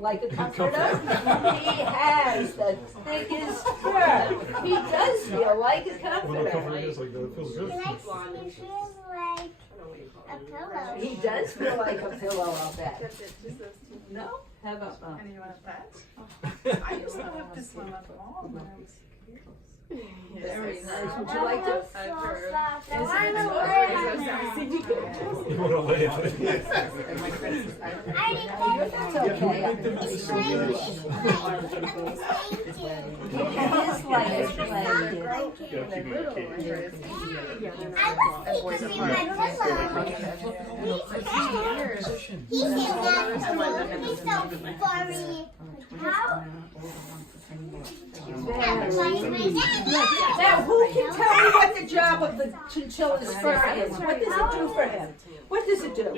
like a comforter? He has the thickest fur. He does feel like a comforter. He does feel like a pillow, I'll bet. No? How about that? And you want a pet? I used to have this one at home when I was here. Very nice. Would you like to? I've heard. You want to lay on it? That's okay. His light is blended. Now, who can tell me what the job of the chinchilla's fur is? What does it do for him? What does it do?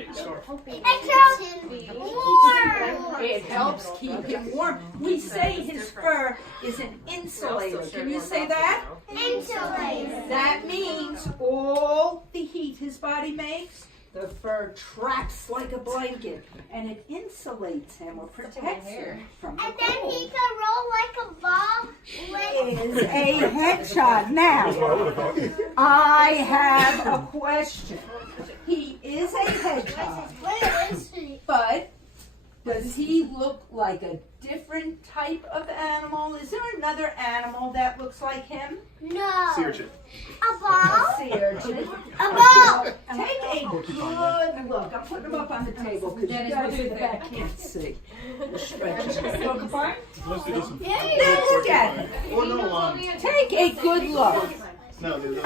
It helps keep him warm. We say his fur is an insulator. Can you say that? Insulator. That means all the heat his body makes, the fur traps like a blanket, and it insulates him or protects him from the And then cold. he can roll like a ball. Is a hedgehog. Now, I have a question. He is a hedgehog, Where is he? but does he look like a different type of animal? Is there another animal that looks like him? No. Sea urchin. A ball? Sea urchin. A ball. Take a good look. I'm putting them up on the table because you guys in the back can't see. Porcupine? Now look at him. Or no, Take a good look. no, there's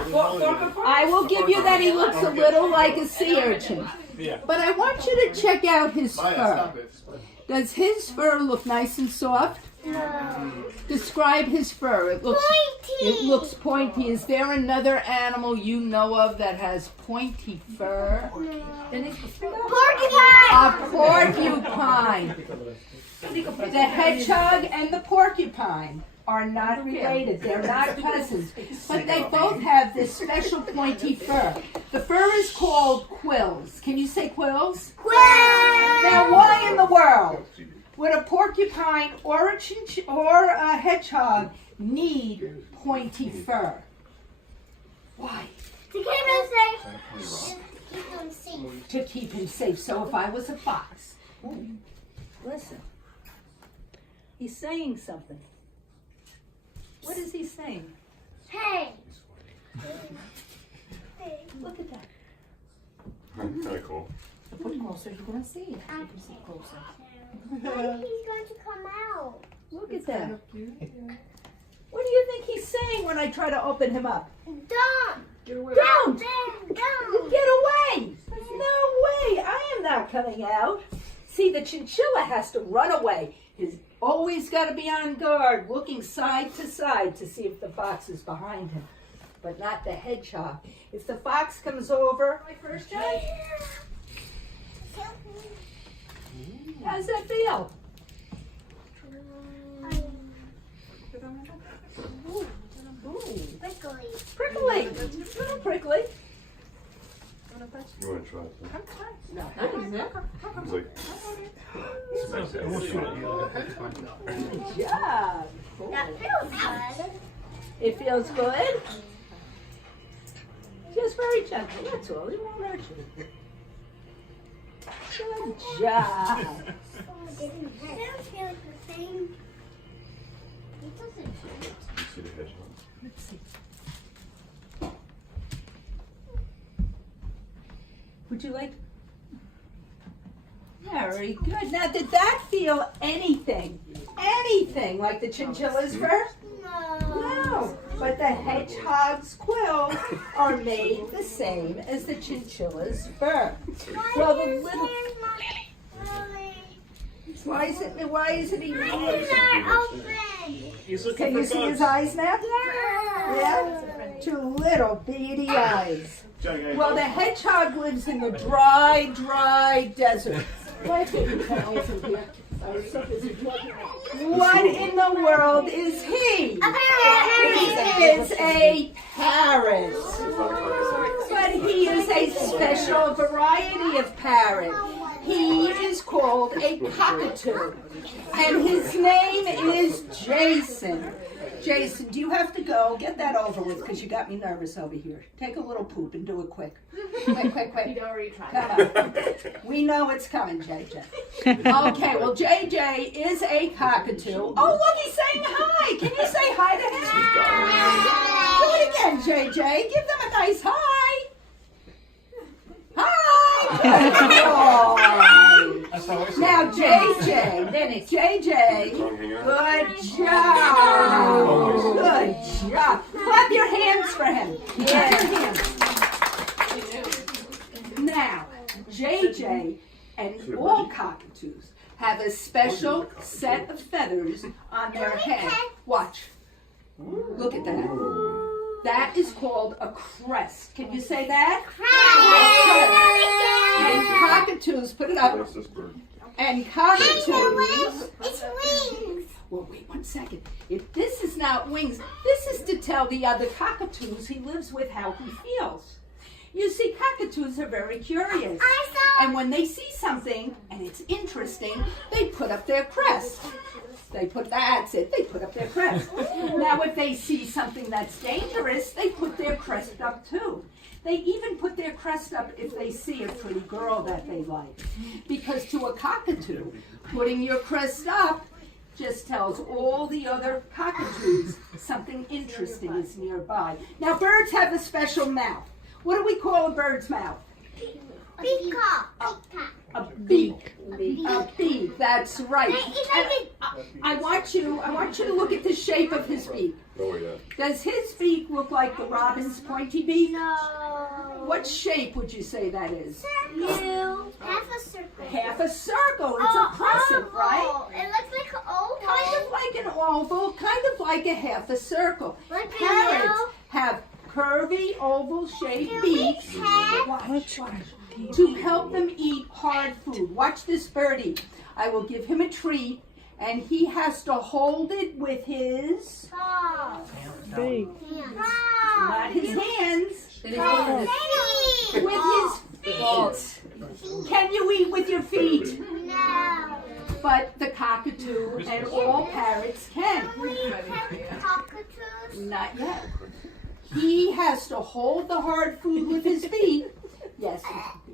I will give you that he looks a little like a sea urchin. Yeah. But I want you to check out his Maya, fur. stop it. Does his fur look nice and soft? No. Describe his fur. It looks pointy. Is there another animal you know of that has pointy fur? Porcupine. A porcupine. The hedgehog and the porcupine are not related. They're not cousins. But they both have this special pointy fur. The fur is called quills. Can you say quills? Now, why in the world would a porcupine or a hedgehog need pointy fur? Why? To keep him safe. Keep him safe. To keep him safe. So if I was a fox, listen, he's saying something. What is he saying? Hey. Look at that. Kind of cool. Put closer, you're gonna see it. You can see closer. Then he's going to come out. Look at that. What do you think he's saying when I try to open him up? Don't. Don't! Don't. Get away! No way! I am not coming out. See, the chinchilla has to run away. He's always got to be on guard, looking side to side to see if the fox is behind him. But not the hedgehog. If the fox comes over, my first time, how's that feel? Ooh, Prickly. prickly. A little prickly. You want to try it? No. He's like, I want you to Good job. Cool. That feels good. It feels good. Just very gentle. That's all. It won't hurt you. Good job. It doesn't feel like the same. It doesn't. you see the hedgehog? Let's see. Would you like? Very good. Now, did that feel anything like the chinchilla's fur? No. But the hedgehog's quills are made the same as the chinchilla's fur. Well, the little. Why isn't he moving? He's Can you see his eyes now? Yeah. Two little beady eyes. Well, the hedgehog lives in the dry desert. Why can't you come over here? What in the world is he? He is a parrot. But he is a special variety of parrot. He is called a cockatoo, and his name is Jason. Jason, do you have to go? Get that over with, because you got me nervous over here. Take a little poop and do it quick. Quick. Come on. We know it's coming, JJ. Okay, well, JJ is a cockatoo. Oh, look, he's saying hi. Can you say hi to him? Do it again, JJ. Give them a nice hi. Hi. That's how I say Now, it. JJ. JJ. Tongue hang out. Good job. Good job. Clap your hands for him. Clap your hands. Now, JJ and all cockatoos have a special set of feathers on their head. Watch. Look at that. That is called a crest. Can you say that? And cockatoos, put it up. That's this bird. And cockatoos. It's wings. Well, wait 1 second. If this is not wings, this is to tell the other cockatoos he lives with how he feels. You see, cockatoos are very curious. And when they see something and it's interesting, they put up their crest. They put up their crest. Now, if they see something that's dangerous, they put their crest up too. They even put their crest up if they see a pretty girl that they like. Because to a cockatoo, putting your crest up just tells all the other cockatoos something interesting is nearby. Now, birds have a special mouth. What do we call a bird's mouth? Peacock. A beak. A beak. That's right. And I want you to look at the shape of his beak. Oh, yeah. Does his beak look like the robin's pointy beak? No. What shape would you say that is? Circle. Half a circle. Half a circle. It's a crescent, right? It looks like an oval. Kind of like an oval, kind of like a half a circle. Like a Parrots yellow- have curvy, oval-shaped beaks. have- Watch. To help them eat hard food. Watch this birdie. I will give him a treat, and he has to hold it with his, not his hands, with his feet. Can you eat with your feet? No. But the cockatoo and all parrots can. We have cockatoos. Not yet. He has to hold the hard food with his feet. Yes,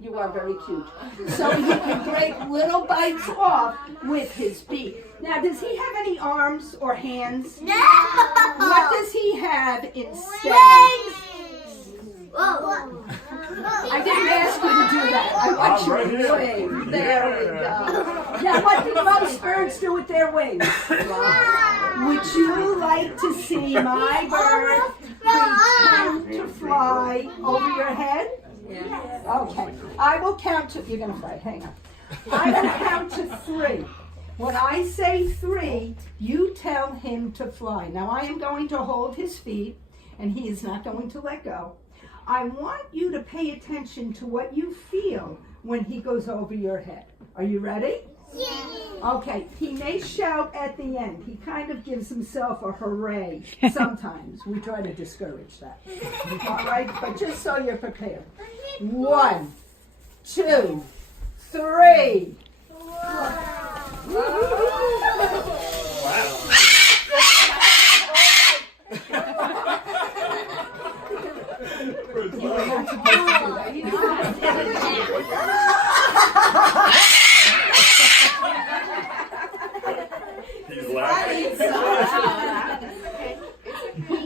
you are very cute. So he can break little bites off with his beak. Now, does he have any arms or hands? No. What does he have instead? Whoa. I didn't ask you to do that. I want you right to here. wing. There we go. Now, what do most birds do with their wings? Would you like to see my bird pretend to fly over your head? Okay. I will count to, you're going to fly, hang on. I will count to 3. When I say 3, you tell him to fly. Now, I am going to hold his feet, and he is not going to let go. I want you to pay attention to what you feel when he goes over your head. Are you ready? Okay, he may shout at the end. He kind of gives himself a hooray sometimes. We try to discourage that. All right, but just so you're prepared. 1, 2, 3. He's laughing.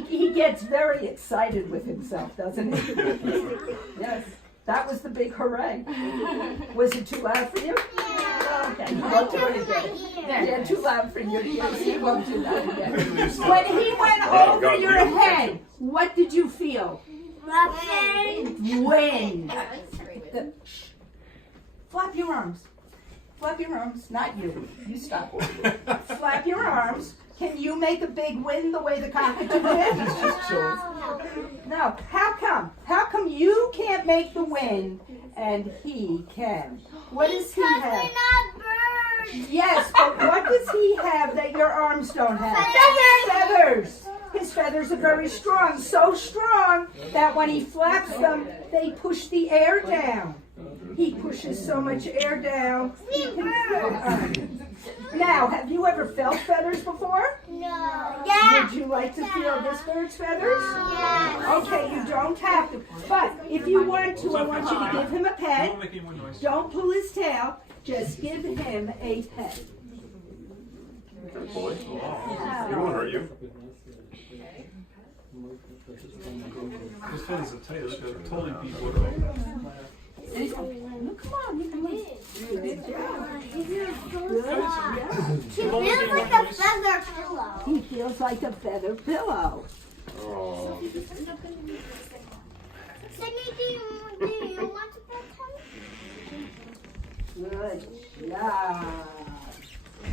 He gets very excited with himself, doesn't he? Yes, that was the big hooray. Was it too loud for you? Okay, he won't do it again. Yeah, too loud for your ears. He won't do that again. When he went over your head, what did you feel? Wind. Flap your arms. Flap your arms. Not you. You stop. Flap your arms. Can you make a big wind the way the cockatoo did? No. How come? How come you can't make the wind and he can? What does he have? We're not birds. Yes, but what does he have that your arms don't have? Feathers. His feathers are very strong, so strong that when he flaps them, they push the air down. He pushes so much air down. Now, have you ever felt feathers before? No. Yeah. Would you like to feel this bird's feathers? Yes. Okay, you don't have to. But if you want to, I want you to give him a pet. Don't make any more noise. Don't pull his tail. Just give him a pet. Good boy. He won't hurt you. His feathers are tight. Look, they're totally beat wood. Come on, you can leave. Good job. She feels like a feather pillow. He feels like a feather pillow. Oh. Sydney, do you want to pet him? Good job.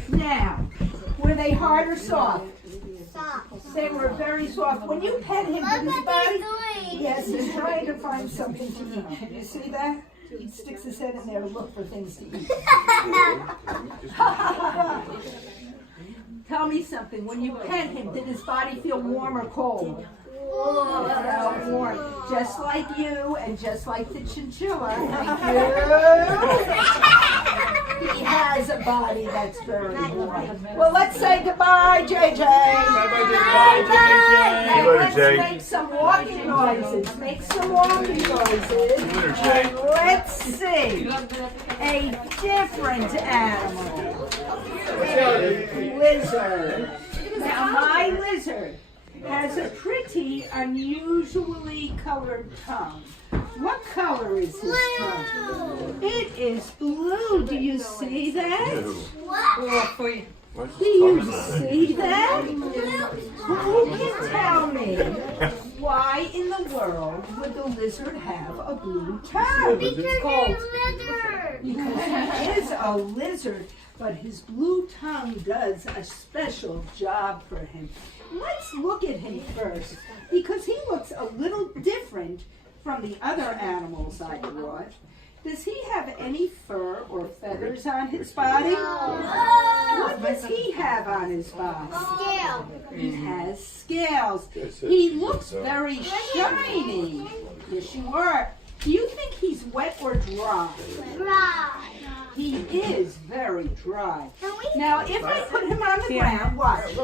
Now, were they hard or soft? Soft. They were very soft. When you pet him, Look did his what body? he's doing. Yes, he's trying to find something to eat. Can you see that? He sticks his head in there to look for things to eat. Tell me something. When you pet him, did his body feel warm or cold? Warm. Just like you and just like the chinchilla. He has a body that's very warm. Well, let's say goodbye, JJ. And Later, let's Jay. make some walking noises. Make some walking noises. And let's see a different animal. Lizard. Now, my lizard has a pretty unusually colored tongue. What color is his tongue? It is blue. Do you see that? Ew. What? Do you see that? Who can tell me why in the world would the lizard have a blue tongue? Because he's a lizard. Because he is a lizard, but his blue tongue does a special job for him. Let's look at him first, because he looks a little different from the other animals I brought. Does he have any fur or feathers on his body? What does he have on his body? Scale. He has scales. He looks very shiny. Yes, you are. Do you think he's wet or dry? Dry. He is very dry. Can we? Now, if I put him on the ground, watch.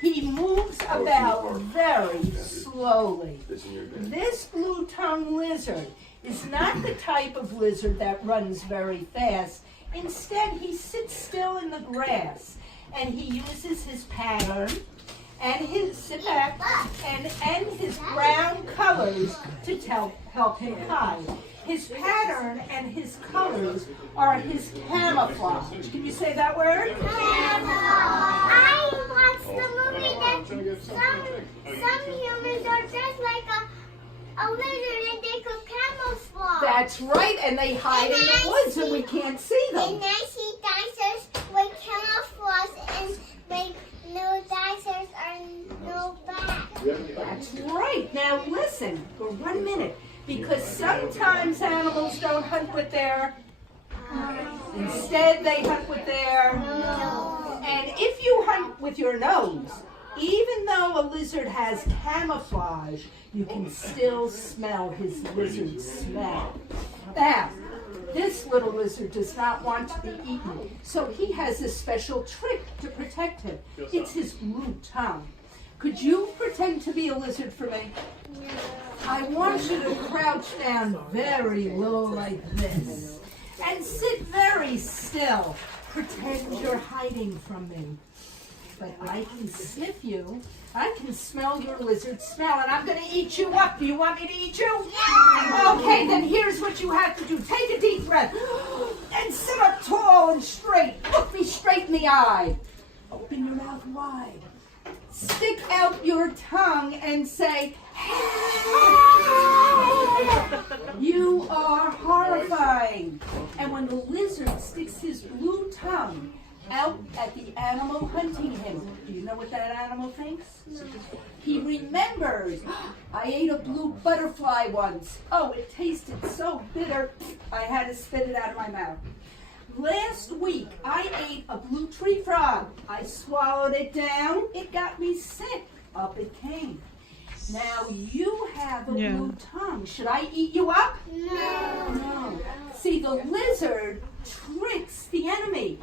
He moves about very slowly. This blue-tongued lizard is not the type of lizard that runs very fast. Instead, he sits still in the grass, and he uses his pattern and his and his brown colors to help him hide. His pattern and his colors are his camouflage. Can you say that word? I watched the movie that some humans are just like a lizard and they could camouflage. That's right, and they hide in the woods and we can't see them. And I see dinosaurs with camouflage and like no dinosaurs are no back. That's right. Now listen for 1 minute, because sometimes animals don't hunt with their, instead they hunt with their, and if you hunt with your nose, even though a lizard has camouflage, you can still smell his lizard smell. Now, this little lizard does not want to be eaten, so he has a special trick to protect him. It's his blue tongue. Could you pretend to be a lizard for me? I want you to crouch down very low like this and sit very still. Pretend you're hiding from me. But I can sniff you. I can smell your lizard smell, and I'm going to eat you up. Do you want me to eat you? Okay, then here's what you have to do. Take a deep breath and sit up tall and straight. Look me straight in the eye. Open your mouth wide. Stick out your tongue and say, you are horrifying. And when the lizard sticks his blue tongue out at the animal hunting him, do you know what that animal thinks? He remembers, I ate a blue butterfly once. Oh, it tasted so bitter, I had to spit it out of my mouth. Last week, I ate a blue tree frog. I swallowed it down. It got me sick. Up it came. Now you have a blue tongue. Should I eat you up? No. See, the lizard tricks the enemy.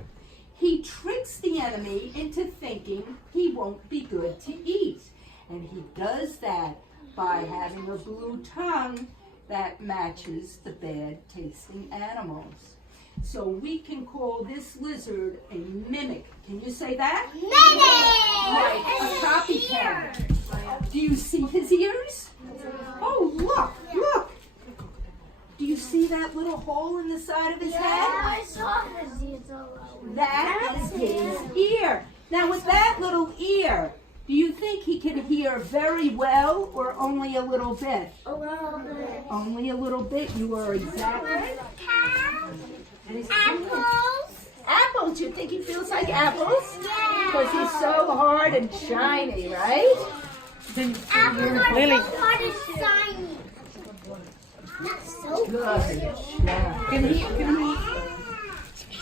He tricks the enemy into thinking he won't be good to eat. And he does that by having a blue tongue that matches the bad tasting animals. So we can call this lizard a mimic. Can you say that? Right, a copycat. Do you see his ears? Oh, look. Do you see that little hole in the side of his head? I saw his ears all over. That is his ear. Now with that little ear, do you think he can hear very well or only a little bit? A little bit. Only a little bit. You are exactly right. Apples. Apples. You think he feels like apples? Yeah. Because he's so hard and shiny, right? Apples are Lily. so hard and shiny. Not so Good job. Can he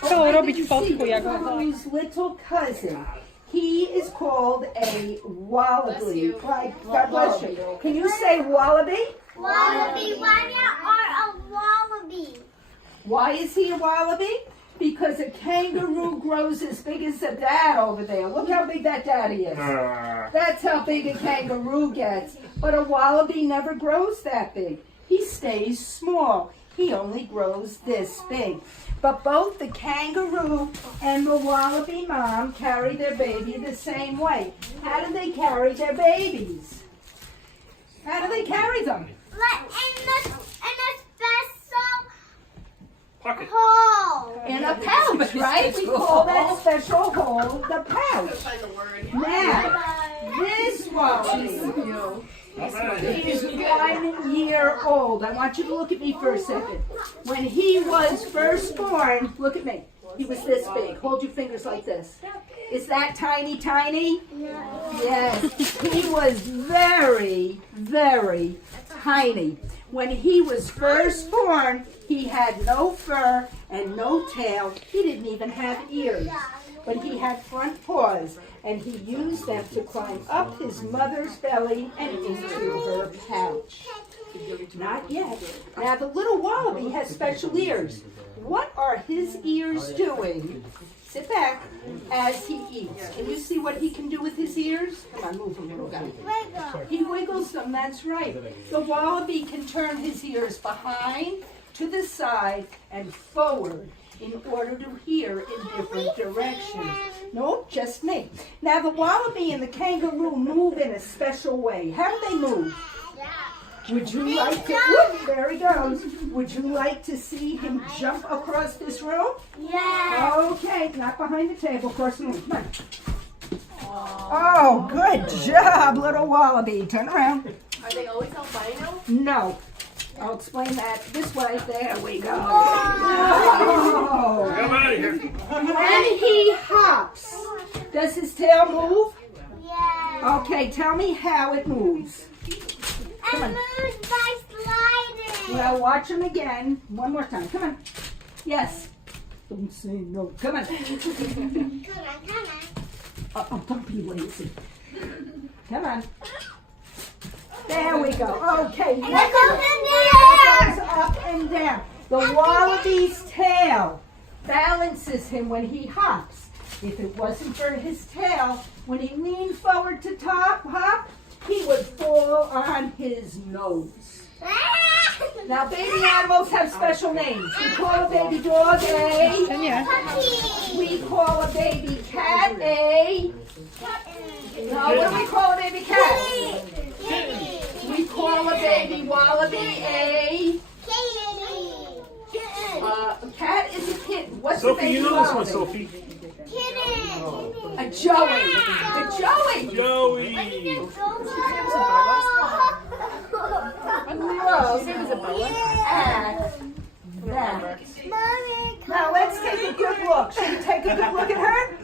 Chcą robić fotku jak Kangaroo's little cousin. He is called a wallaby. God bless you. Can you say wallaby? Wallaby. Why are a wallaby? Why is he a wallaby? Because a kangaroo grows as big as the dad over there. Look how big that daddy is. That's how big a kangaroo gets. But a wallaby never grows that big. He stays small. He only grows this big. But both the kangaroo and the wallaby mom carry their baby the same way. How do they carry their babies? How do they carry them? Like in a special Pocket. hole. In a pouch, right? We call that special hole the pouch. Now, this wallaby is 1 year old. I want you to look at me for a second. When he was first born, look at me. He was this big. Hold your fingers like this. Is that tiny, tiny? Yes. He was very, very tiny. When he was first born, he had no fur and no tail. He didn't even have ears. But he had front paws, and he used them to climb up his mother's belly and into her pouch. Not yet. Now the little wallaby has special ears. What are his ears doing? Sit back as he eats. Can you see what he can do with his ears? Come on, move him, little guy. He wiggles them, that's right. The wallaby can turn his ears behind, to the side, and forward in order to hear in different directions. No, just me. Now the wallaby and the kangaroo move in a special way. How do they move? Would you like to, whoop, there he goes. Would you like to see him jump across this room? Yeah. Okay, not behind the table, across the room. Come on. Oh, good job, little wallaby. Turn around. Are they always albino? No. I'll explain that this way. There we go. Oh. Oh. Come out of here. When he hops, does his tail move? Yeah. Okay, tell me how it moves. And moves by sliding. Well, watch him again. One more time. Come on. Yes. Don't say no. Come on. Come on. Oh, don't be lazy. Come on. There we go. Okay. And Look it goes in the air. goes up and down. The wallaby's tail balances him when he hops. If it wasn't for his tail, when he leaned forward to hop, he would fall on his nose. Now, baby animals have special names. We call a baby dog a. Puppy. We call a baby cat a. No, what do we call a baby cat? Kitty. We call a baby wallaby a. Kitty. A cat is a kitten. What's Sophie, the baby you know this one, wallaby? Sophie. Kitty. A joey. A joey. Joey. Look at that. Now let's take a good look. Should we take a good look at her?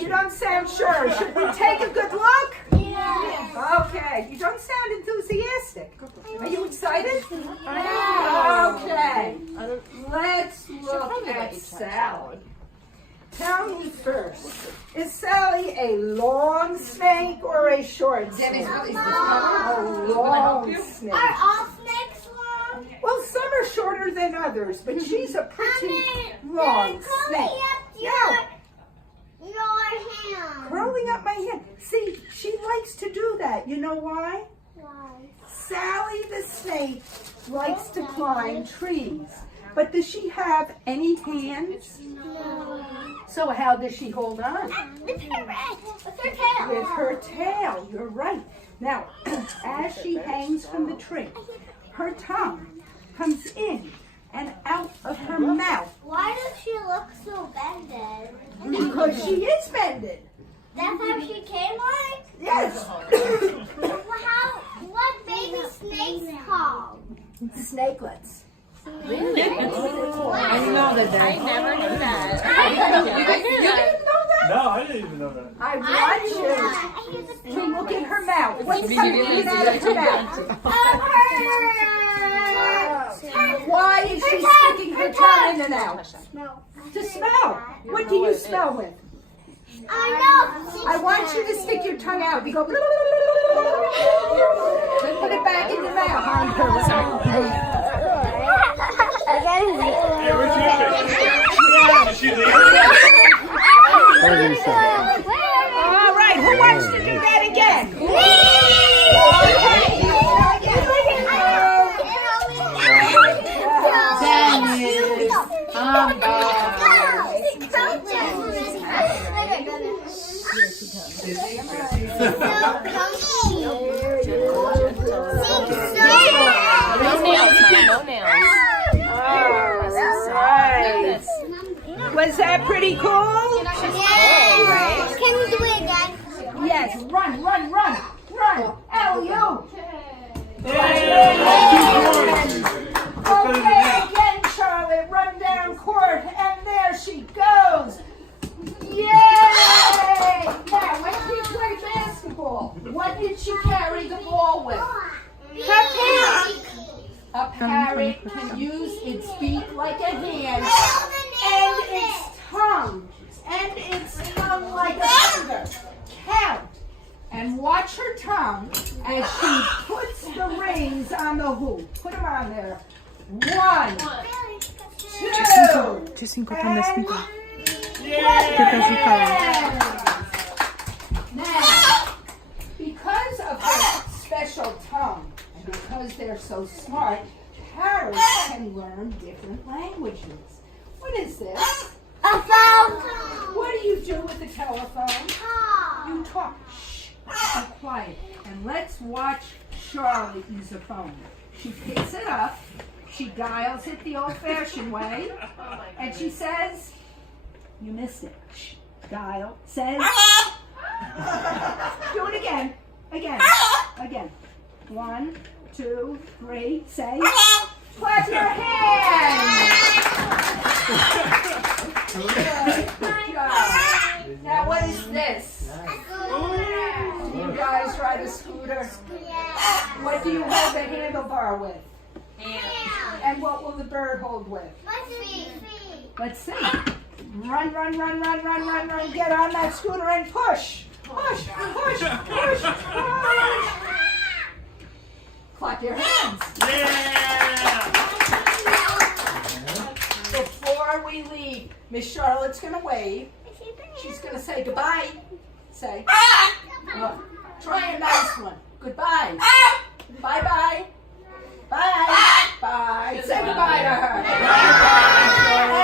You don't sound sure. Should we take a good look? Okay. You don't sound enthusiastic. Are you excited? Okay. Let's look at salad. tell me first. Is Sally a long snake or a short snake? A long snake. Are all snakes long? Well, some are shorter than others, but she's a pretty long snake. Your hand. Curling up my hand. See, she likes to do that. You know why? Why? Sally the snake likes to climb trees. But does she have any hands? No. So how does she hold on? With her tail. With her tail. You're right. Now, as she hangs from the tree, her tongue comes in and out of her mouth. Why does she look so bended? Because she is bended. That's how she came like? Yes. What baby snakes called? Snakelets. Really? I know that. I never knew that. You didn't know that? No, I didn't even know that. I want you to look at her mouth. What's coming in out of her mouth? Why is she sticking her tongue in and out? To smell. What do you smell with? I want you to stick your tongue out. You go. Then put it back in the mouth. Hey, where's Is she leaving? All right. Who wants to do that again? No nails. Was that pretty cool? Yes. Can we do it again? Yes. Run. L-U. Okay, again, Charlotte. Run down court, and there she goes. Yay! Now, when she played basketball, what did she carry the ball with? A parrot can use its beak like a hand, and its tongue like a finger. Count and watch her tongue as she puts the rings on the hoop. Put them on there. 1, 2, and now, because of her special tongue, and because they're so smart, parrots can learn different languages. What is this? A phone. What do you do with the telephone? You talk. Shh. Be quiet. And let's watch Charlotte use a phone. She picks it up. She dials it the old-fashioned way. And she says, you missed it. Shh. Dial. Says. Do it again. Again. 1, 2, 3. Say. Clap your hands. Good job. Now what is this? You guys ride a scooter? What do you hold the handlebar with? And what will the bird hold with? Let's see. Run. Get on that scooter and push. Push. Clap your hands. Before we leave, Miss Charlotte's going to wave. She's going to say goodbye. Say. Try a nice one. Goodbye. Bye-bye. Bye. Say goodbye to her.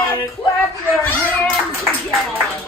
And clap your hands again.